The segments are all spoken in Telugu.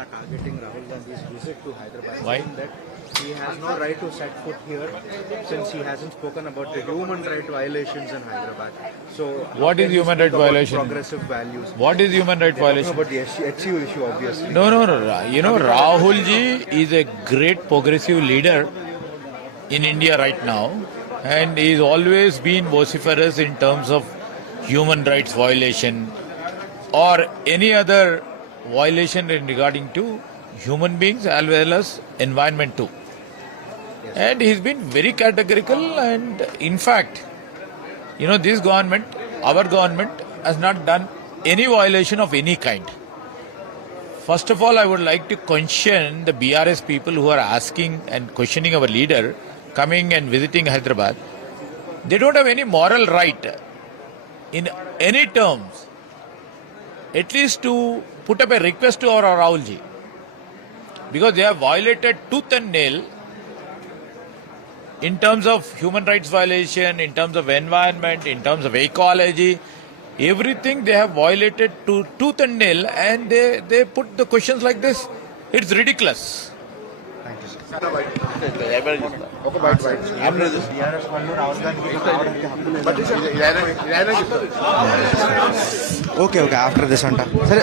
are targeting Rahul Gandhi's visit to Hyderabad. Why? That he has no right to set foot here since he hasn't spoken about the human right violations in Hyderabad. So, What is human right violation? Progressive values. What is human right They're violation? about the HCU issue, obviously. No, no, no. You know, Rahul ji is a great progressive leader in India right now, and he's always been vociferous in terms of human rights violation or any other violation in regarding to human beings as well as environment too. And he's been very categorical, and in fact, you know, this government, our government, has not done any violation of any kind. First of all, I would like to question the BRS people who are asking and questioning our leader coming and visiting Hyderabad. They don't have any moral right in any terms, at least to put up a request to our Rahulji. Because they have violated tooth and nail in terms of human rights violation, in terms of environment, in terms of ecology, everything they have violated to tooth and nail, and they, they put the questions like this. It's ridiculous. Thank you, sir. ఒక ओके ओके आफ्टर दिस घंटा सर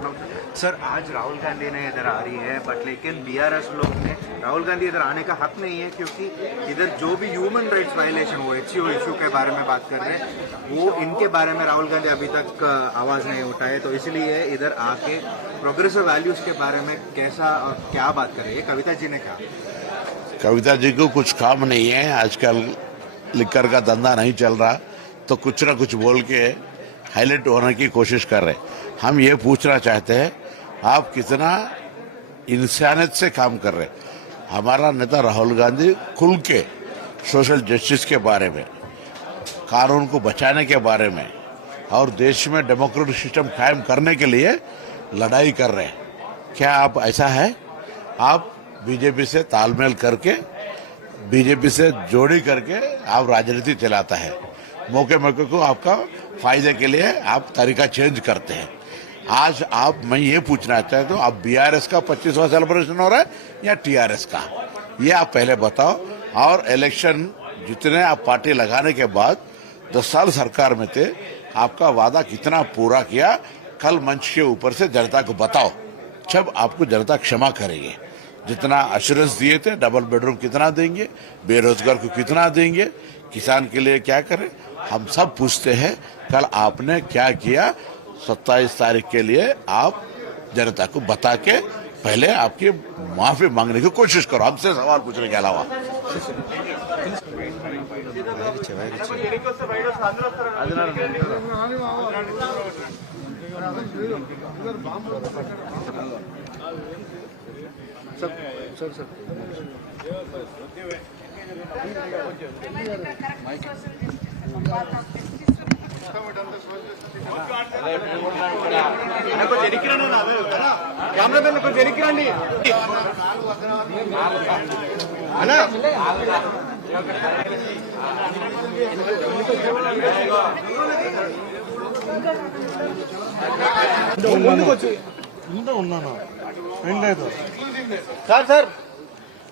सर आज राहुल गांधी ने इधर आ रही है बट लेकिन बीआरएस लोग ने, राहुल गांधी इधर आने का हक नहीं है क्योंकि इधर जो भी ह्यूमन राइट्स वायलेशन हो एच इशू के बारे में बात कर रहे हैं, वो इनके बारे में राहुल गांधी अभी तक आवाज़ नहीं उठाए। तो इसलिए इधर आके प्रोग्रेसिव वैल्यूज़ के बारे में कैसा और क्या बात कर है? कविता जी ने कहा। कविता जी को कुछ काम नहीं है, आजकल लिकर का धंधा नहीं चल रहा तो कुछ ना कुछ बोल के हाईलाइट होने की कोशिश कर रहे हम ये पूछना चाहते हैं, आप कितना इंसानियत से काम कर रहे हमारा नेता राहुल गांधी खुल के सोशल जस्टिस के बारे में, कानून को बचाने के बारे में, और देश में डेमोक्रेटिक सिस्टम कायम करने के लिए लड़ाई कर रहे हैं। क्या आप ऐसा है? आप बीजेपी से तालमेल करके, बीजेपी से जोड़ी करके आप राजनीति चलाता है। मौके मौके को आपका फ़ायदे के लिए आप तरीका चेंज करते हैं। आज आप, मैं ये पूछना चाहता हूँ, आप बीआरएस का 25वां सेलिब्रेशन हो रहा है या टीआरएस का? ये आप पहले बताओ। और इलेक्शन जितने आप पार्टी लगाने के बाद, दस साल सरकार में थे, आपका वादा कितना पूरा किया? कल मंच के ऊपर से जनता को बताओ। जब आपको जनता क्षमा करेगी। जितना अश्योरेंस दिए थे डबल बेडरूम कितना देंगे? बेरोजगार को कितना देंगे? किसान के लिए क्या करें? हम सब पूछते हैं, कल आपने क्या किया? सत्ताईस तारीख के लिए आप जनता को बता के पहले आपकी माफ़ी मांगने की कोशिश करो। हमसे सवाल पूछने के अलावा। कैमरा కెమెరామెన్ కొంచెం ఎరికి రండి అలా ముందుకు ఉన్నాను sir sir.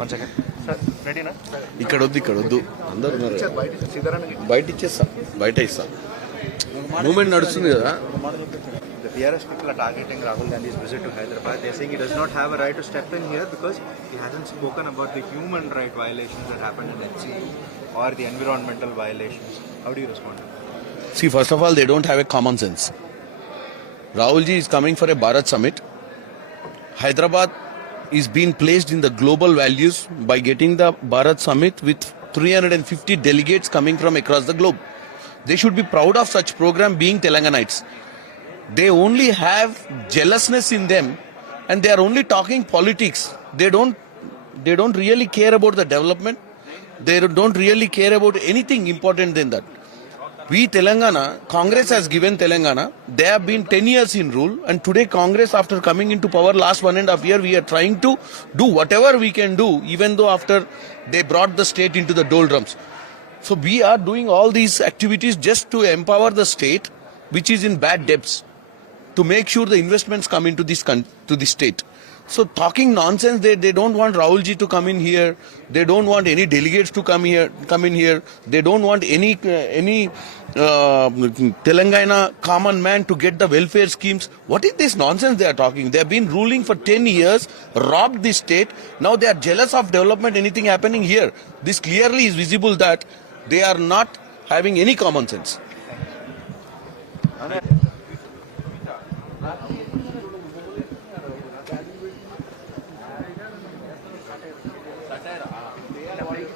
One second sir రెడీనా ఇక్కడ వద్దు ఇక్కడ వద్దు అందరు ఉన్నారు బయట ఇచ్చేస్తా బయట ఇస్తా మూమెంట్ నడుస్తుంది కదా The PRS people are targeting Rahul Gandhi's visit to Hyderabad. They're saying he does not have a right to step in here because he hasn't spoken about the human right violations that happened in HC or the environmental violations. How do you respond? See, first of all, they don't have a common sense. Rahulji is coming for a Bharat summit. Hyderabad is being placed in the global values by getting the Bharat summit with 350 delegates coming from across the globe. They should be proud of such program being Telanganites. They only have jealousness in them and they are only talking politics. They don't they don't really care about the development. They don't really care about anything important than that. We Telangana, Congress has given Telangana, they have been 10 years in rule and today Congress after coming into power last one and a half year, we are trying to do whatever we can do even though after they brought the state into the doldrums. So we are doing all these activities just to empower the state which is in bad debts to make sure the investments come into this to the state. So talking nonsense, they, they don't want Rahulji to come in here. They don't want any delegates to come here. Come in here. They don't want any uh, any uh, Telangana common man to get the welfare schemes. What is this nonsense they are talking? They have been ruling for ten years, robbed the state. Now they are jealous of development. Anything happening here? This clearly is visible that they are not having any common sense.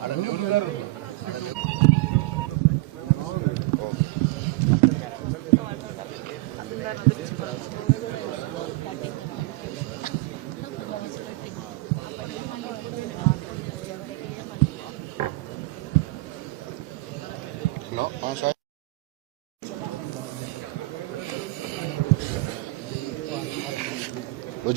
Hello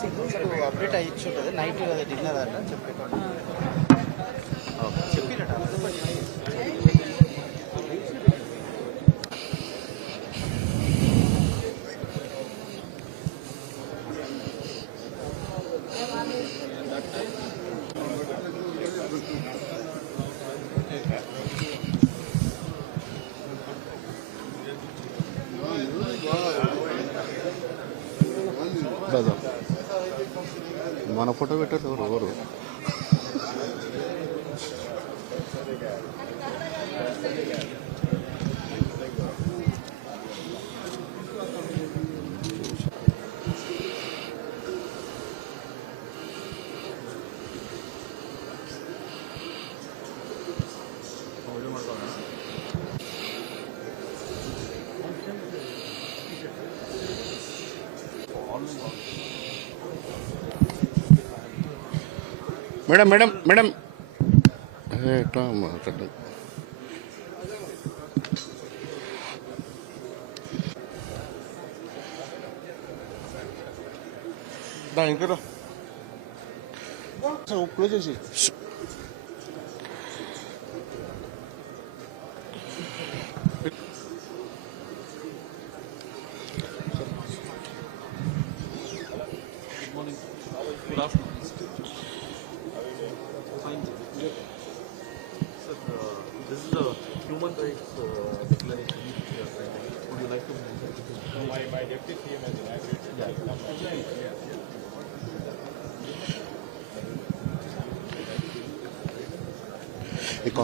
sir update అయ్యి ఉంటుంది నైట్ డిన్నర్ అట్లా చెప్పేటప్పుడు చెప్పినట్టు బ్రదర్ మన ఫోటో పెట్టారు ఎవరు ఎవరు మేడం మేడం మేడం. ఎట్లా మాట్లాడండి? ఇక్కడ క్లోజ్ చేసి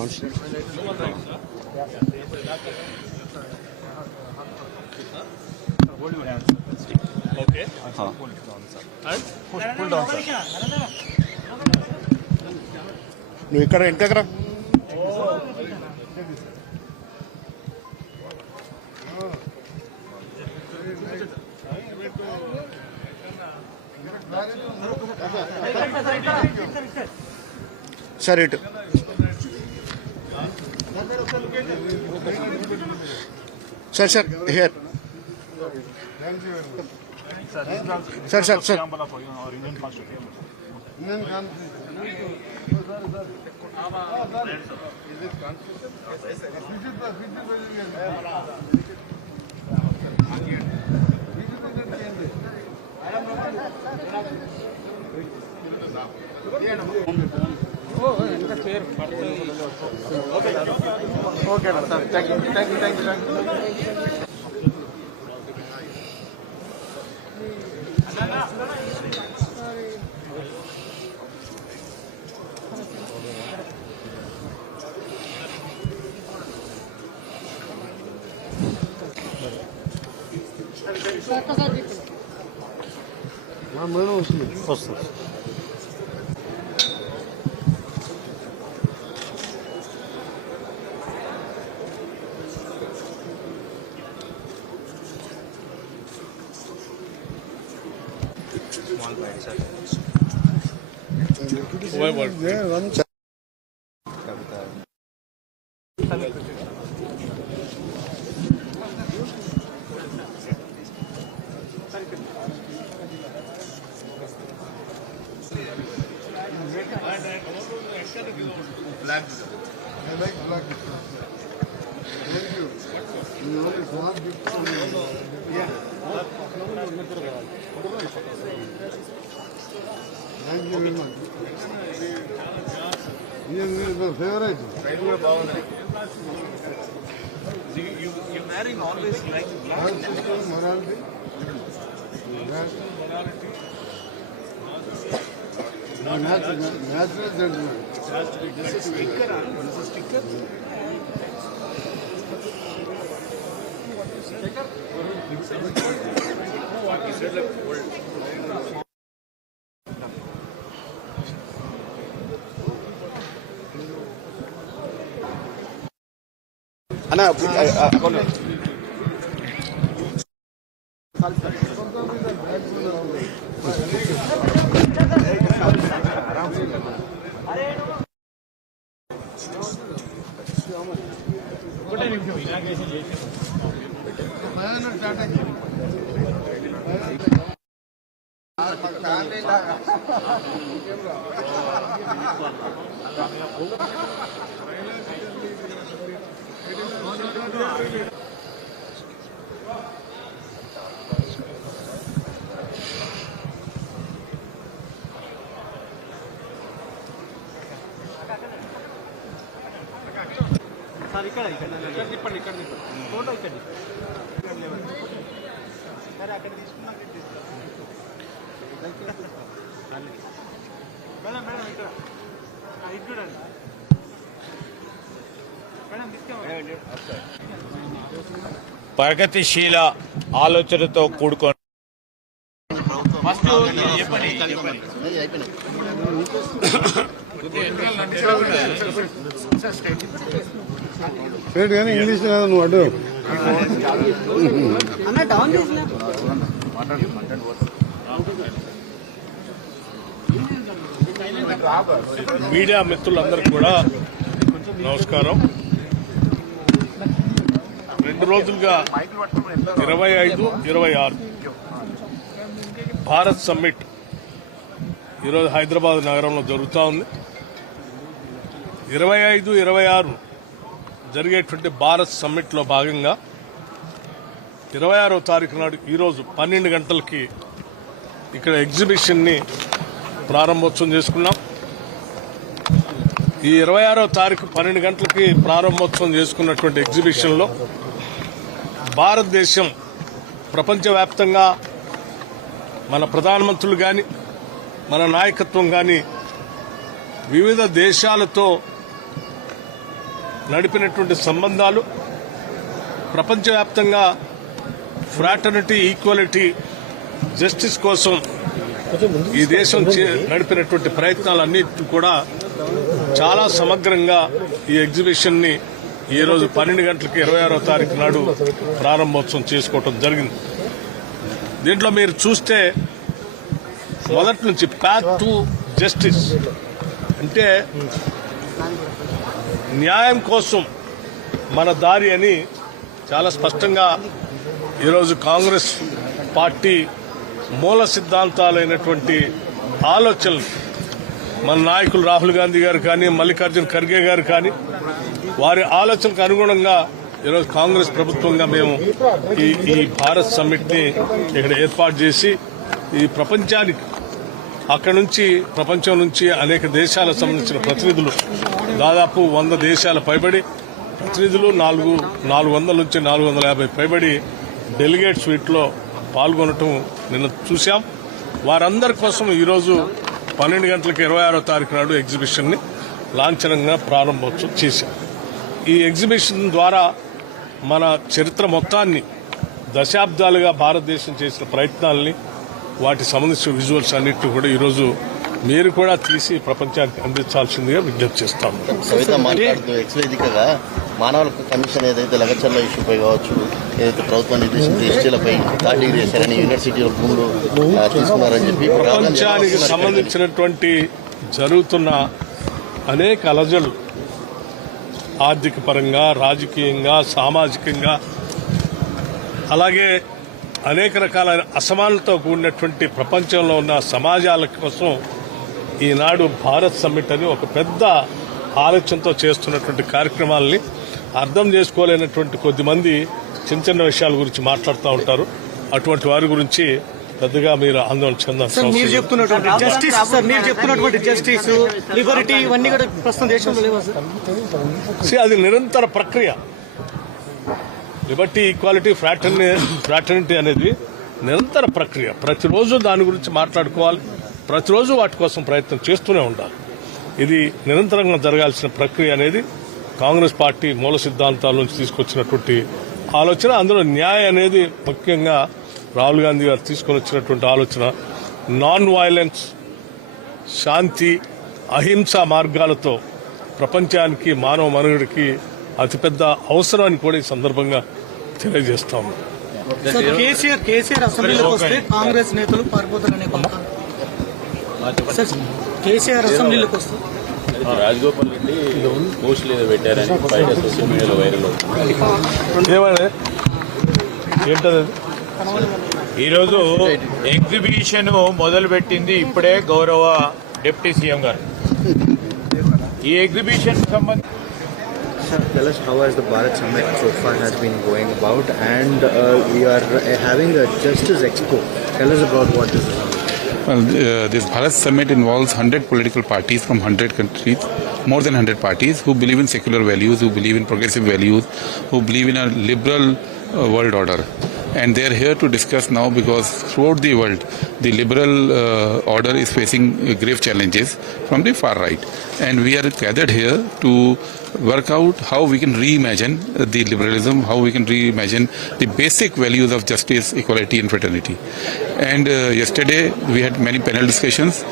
ఈ కాన్స్టిట్యూషన్ నువ్వు ఇక్కడ ఇంటి. Sir, sir, here. Sir, this branch is sir, sir, sir. Preamble of our Indian Constitution. Indian Constitution. Is it Constitution? Yes, sir. Visit the, visit the you thank you thank you thank you সবাই No, not, not, not gentleman. This is sticker. This is sticker. Ana, I, I, I, I, I, I, I, I, sir ఇక్కడ ఇక్కడ ఇక్కడ తిప్పండి ఇక్కడ తిప్పండి ఫోటో ఇక్కడ. సరే అక్కడ తీసుకున్నాం ఇటు తీసుకురా. మేడం మేడం ఇక్కడ ఆ, ఇటు చూడండి మేడం తీసుకోండి ప్రగతిశీల ఆలోచనతో కూడుకొని కానీ ఇంగ్లీష్ కాదు నువ్వు అడ్డు అన్న డౌన్ చేసిన. మీడియా మిత్రులందరికీ కూడా నమస్కారం. రెండు రోజులుగా ఇరవై ఐదు ఇరవై ఆరు. భారత్ సమ్మిట్ ఈరోజు హైదరాబాద్ నగరంలో జరుగుతూ ఉంది. ఇరవై ఐదు ఇరవై ఆరు జరిగేటువంటి భారత్ సమ్మిట్లో భాగంగా ఇరవై ఆరో తారీఖు నాడు ఈరోజు పన్నెండు గంటలకి ఇక్కడ ఎగ్జిబిషన్ని ప్రారంభోత్సవం చేసుకున్నాం. ఈ ఇరవై ఆరో తారీఖు పన్నెండు గంటలకి ప్రారంభోత్సవం చేసుకున్నటువంటి ఎగ్జిబిషన్లో భారతదేశం ప్రపంచవ్యాప్తంగా మన ప్రధానమంత్రులు కానీ మన నాయకత్వం కానీ వివిధ దేశాలతో నడిపినటువంటి సంబంధాలు ప్రపంచవ్యాప్తంగా ఫ్రాటర్నిటీ ఈక్వాలిటీ జస్టిస్ కోసం ఈ దేశం చే- నడిపినటువంటి ప్రయత్నాలన్నిటి కూడా చాలా సమగ్రంగా ఈ ఎగ్జిబిషన్ని ఈ రోజు పన్నెండు గంటలకి ఇరవై ఆరో తారీఖు నాడు ప్రారంభోత్సవం చేసుకోవటం జరిగింది. దీంట్లో మీరు చూస్తే మొదటి నుంచి ప్యాక్ టు జస్టిస్ అంటే న్యాయం కోసం మన దారి అని చాలా స్పష్టంగా ఈరోజు కాంగ్రెస్ పార్టీ మూల సిద్ధాంతాలైనటువంటి ఆలోచనలు. మన నాయకులు రాహుల్ గాంధీ గారు కానీ మల్లికార్జున ఖర్గే గారు కానీ వారి ఆలోచనకు అనుగుణంగా ఈరోజు కాంగ్రెస్ ప్రభుత్వంగా మేము ఈ ఈ భారత్ సమ్మిట్ని ఇక్కడ ఏర్పాటు చేసి ఈ ప్రపంచానికి అక్కడి నుంచి ప్రపంచం నుంచి అనేక దేశాలకు సంబంధించిన ప్రతినిధులు దాదాపు వంద దేశాల పైబడి ప్రతినిధులు నాలుగు నాలుగు వందల నుంచి నాలుగు వందల యాభై పైబడి డెలిగేట్స్ వీటిలో పాల్గొనటం నిన్న చూశాం. వారందరి కోసం ఈరోజు పన్నెండు గంటలకు ఇరవై ఆరో తారీఖు నాడు ఎగ్జిబిషన్ని లాంఛనంగా ప్రారంభోత్సవం చేశాం. ఈ ఎగ్జిబిషన్ ద్వారా మన చరిత్ర మొత్తాన్ని దశాబ్దాలుగా భారతదేశం చేసిన ప్రయత్నాల్ని వాటి సంబంధించిన విజువల్స్ అన్నిటిని కూడా ఈరోజు మీరు కూడా తీసి ప్రపంచానికి అందించాల్సిందిగా విజ్ఞప్తి చేస్తాం కవిత మాట్లాడుతూ ఎక్స్ వేదికగా మానవ హక్కు కమిషన్ ఏదైతే లగచర్ల ఇష్యూపై కావచ్చు ఏదైతే ప్రభుత్వం నిర్దేశించిన ఎస్టీలపై థర్డ్ డిగ్రీ చేశారని యూనివర్సిటీల భూములు తీసుకున్నారని చెప్పి ప్రపంచానికి సంబంధించినటువంటి జరుగుతున్న అనేక అలజలు ఆర్థిక పరంగా రాజకీయంగా సామాజికంగా అలాగే అనేక రకాలైన అసమానతతో కూడినటువంటి ప్రపంచంలో ఉన్న సమాజాల కోసం ఈనాడు భారత్ సమ్మిట్ అని ఒక పెద్ద ఆలోచనతో చేస్తున్నటువంటి కార్యక్రమాలని అర్థం చేసుకోలేనటువంటి కొద్దిమంది చిన్న చిన్న విషయాల గురించి మాట్లాడుతూ ఉంటారు. అటువంటి వారి గురించి పెద్దగా మీరు ఆందోళన మీరు లేదు. చెప్తున్నటువంటి జస్టిస్ సార్ మీరు చెప్తున్నటువంటి జస్టిస్ లిబరిటీ ఇవన్నీ కూడా ప్రస్తుతం దేశంలో లేవా సార్? See, అది నిరంతర ప్రక్రియ. లిబర్టీ ఈక్వాలిటీ ఫ్రాటర్ని ఫ్రాటర్నిటీ అనేది నిరంతర ప్రక్రియ. ప్రతిరోజు దాని గురించి మాట్లాడుకోవాలి. ప్రతిరోజు వాటి కోసం ప్రయత్నం చేస్తూనే ఉండాలి. ఇది నిరంతరంగా జరగాల్సిన ప్రక్రియ అనేది కాంగ్రెస్ పార్టీ మూల సిద్ధాంతాల నుంచి తీసుకొచ్చినటువంటి ఆలోచన అందులో న్యాయం అనేది ముఖ్యంగా రాహుల్ గాంధీ గారు తీసుకొని వచ్చినటువంటి ఆలోచన నాన్ వైలెన్స్ శాంతి అహింసా మార్గాలతో ప్రపంచానికి మానవ మనుగడికి అతిపెద్ద అవసరాన్ని కూడా ఈ సందర్భంగా తెలియజేస్తాము కేసీఆర్ కేసీఆర్ అసెంబ్లీలోకి వస్తే కాంగ్రెస్ నేతలు పారిపోతారనే కేసీఆర్ అసెంబ్లీలోకి వస్తే రాజగోపాల్ రెడ్డి పోస్టులు ఏదో పెట్టారని బయట సోషల్ మీడియాలో వైరల్ అవుతుంది ఏంటది ఈరోజు ఎగ్జిబిషన్ మొదలు పెట్టింది ఇప్పుడే గౌరవ డిప్యూటీ సీఎం గారు ఈ ఎగ్జిబిషన్ సంబంధించి Sir, tell us how has the Bharat Summit so far has been going about, and uh, we are uh, having a Justice Expo. Tell us about what this is. Well, uh, this Bharat Summit involves 100 political parties from 100 countries, more than 100 parties, who believe in secular values, who believe in progressive values, who believe in a liberal uh, world order. And they are here to discuss now because throughout the world, the liberal uh, order is facing uh, grave challenges from the far right. And we are gathered here to work out how we can reimagine the liberalism, how we can reimagine the basic values of justice, equality, and fraternity. And uh, yesterday we had many panel discussions.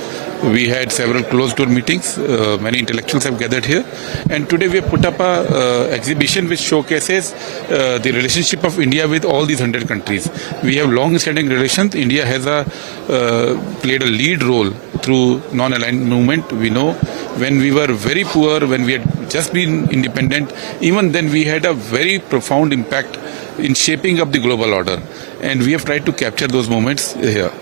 We had several closed-door meetings. Uh, many intellectuals have gathered here, and today we have put up a uh, exhibition which showcases uh, the relationship of India with all these hundred countries. We have long-standing relations. India has a uh, played a lead role through non-aligned movement. We know when we were very poor, when we had just been independent, even then we had a very profound impact in shaping up the global order, and we have tried to capture those moments here.